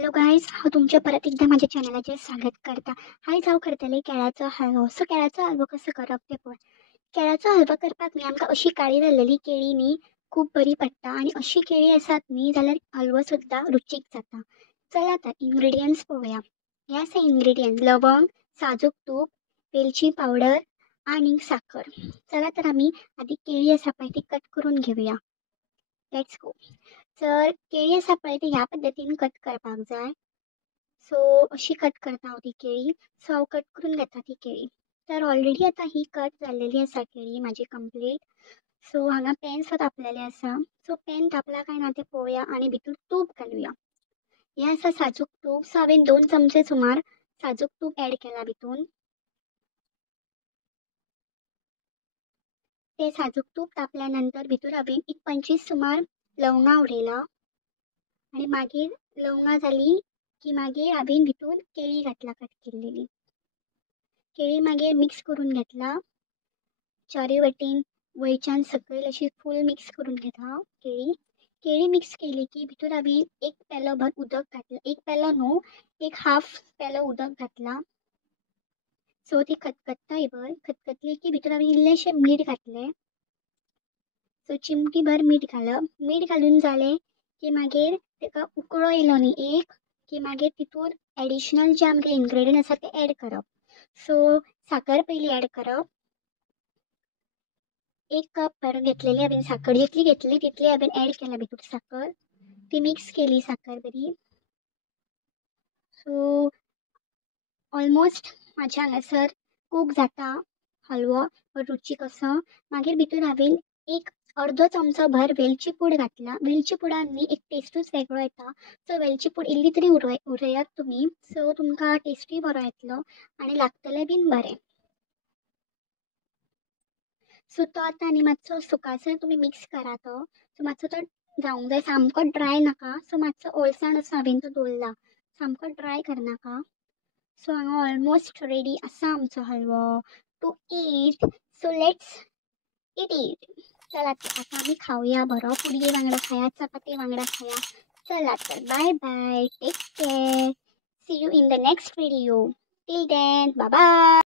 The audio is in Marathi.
हॅलो गाईज, हांव तुमचे परत एकदा माझ्या चॅनलाचेर स्वागत करता। आयज हांव करतलें केळ्याचो हलवो। सो केळ्याचो हलवो कसो करप तें पळय। केळ्याचो हलवो करपाक न्ही आमकां अशी काळी जाल्लेली केळी न्ही खूब बरी पडटा आनी अशी केळी आसात न्ही जाल्यार हलवो सुद्दां रुचीक जाता। चला आतां इंग्रेडियंट्स पळोवया। हे आसा इंग्रेडियंट: लवंग, साजूक तूप, वेलची पावडर आनी साखर। चला तर आमी आदी केळी आसा पळय ती कट करून घेवया। Let's go. तर केळी आसा पळय ती ह्या पद्दतीन कट करपाक जाय। सो अशी कट करता हांव ती केळी। सो हांव कट करून घेता ती केळी। तर ऑलरेडी आतां ही कट जाल्लेली आसा केळी म्हाजी कंप्लीट। सो हांगा पॅन सुद्दां तापलेलें आसा। सो पॅन तापला काय ना तें पळोवया आनी भितूर तूप घालुया। हें आसा साजूक तूप। सो हांवें 2 चमचे सुमार साजूक तूप ऍड केला भितून। ते साजूक तूप तापल्या नंतर भितूर हांवें एक 25 सुमार लवंगां उडयला आनी मागीर लवंगां जाली की मागीर हांवें भितून केळी घातला कट केल्लेली। केळी मागीर मिक्स करून घेतला। चारूय वटेन वयच्यान सकयल अशी फूल मिक्स करून घेता हांव केळी। केळी मिक्स केली की भितूर हांवें एक पेलो भर उदक घातलें। एक पेलो न्हू, एक हाफ पेलो उदक घातला। सो ती खतखत्ता भर खतखतली की भितूर हांवें इल्लेशें मीठ घातलें। सो चिमटी भर मीठ घालप। मीठ घालून जालें की मागीर तेका उकळो येयलो न्ही एक की मागीर तितून एडिशनल जे आमगे इंग्रेडियंट आसा ते ऍड करप। सो साखर पयली ऍड करप। 1 कप भर घेतलेली हांवें साखर, जितली घेतली तितली हांवें ऍड केला भितूर साखर। ती मिक्स केली साखर बरी। सो ऑलमोस्ट म्हाज्या हांगासर कूक जाता हलवो रुचीक असो। मागीर भितूर हांवें एक अर्दो चमचो भर वेलची पूड घातला। वेलची पुडान न्ही एक टेस्टूच वेगळो येता। सो वेलची पूड इल्ली तरी उरयात तुमी। सो तुमकां टेस्टूय बरो येतलो आनी लागतलें बीन बरें। सो तो आतां न्ही मातसो सुकासर तुमी मिक्स करा तो। सो मातसो तो जावंक जाय, सामको ड्राय नाका। सो मातसो ओलसाण असो हांवें तो दवरला, सामको ड्राय करनाका। सो हांगा ऑलमोस्ट रेडी आसा आमचो हलवो to eat. So let's eat. चला तर आतां आमी खावया बरो। पुडये वांगडा खाया, चपाती वांगडा खाया। चला तर bye bye, take care, see you in the next video. Till then bye bye.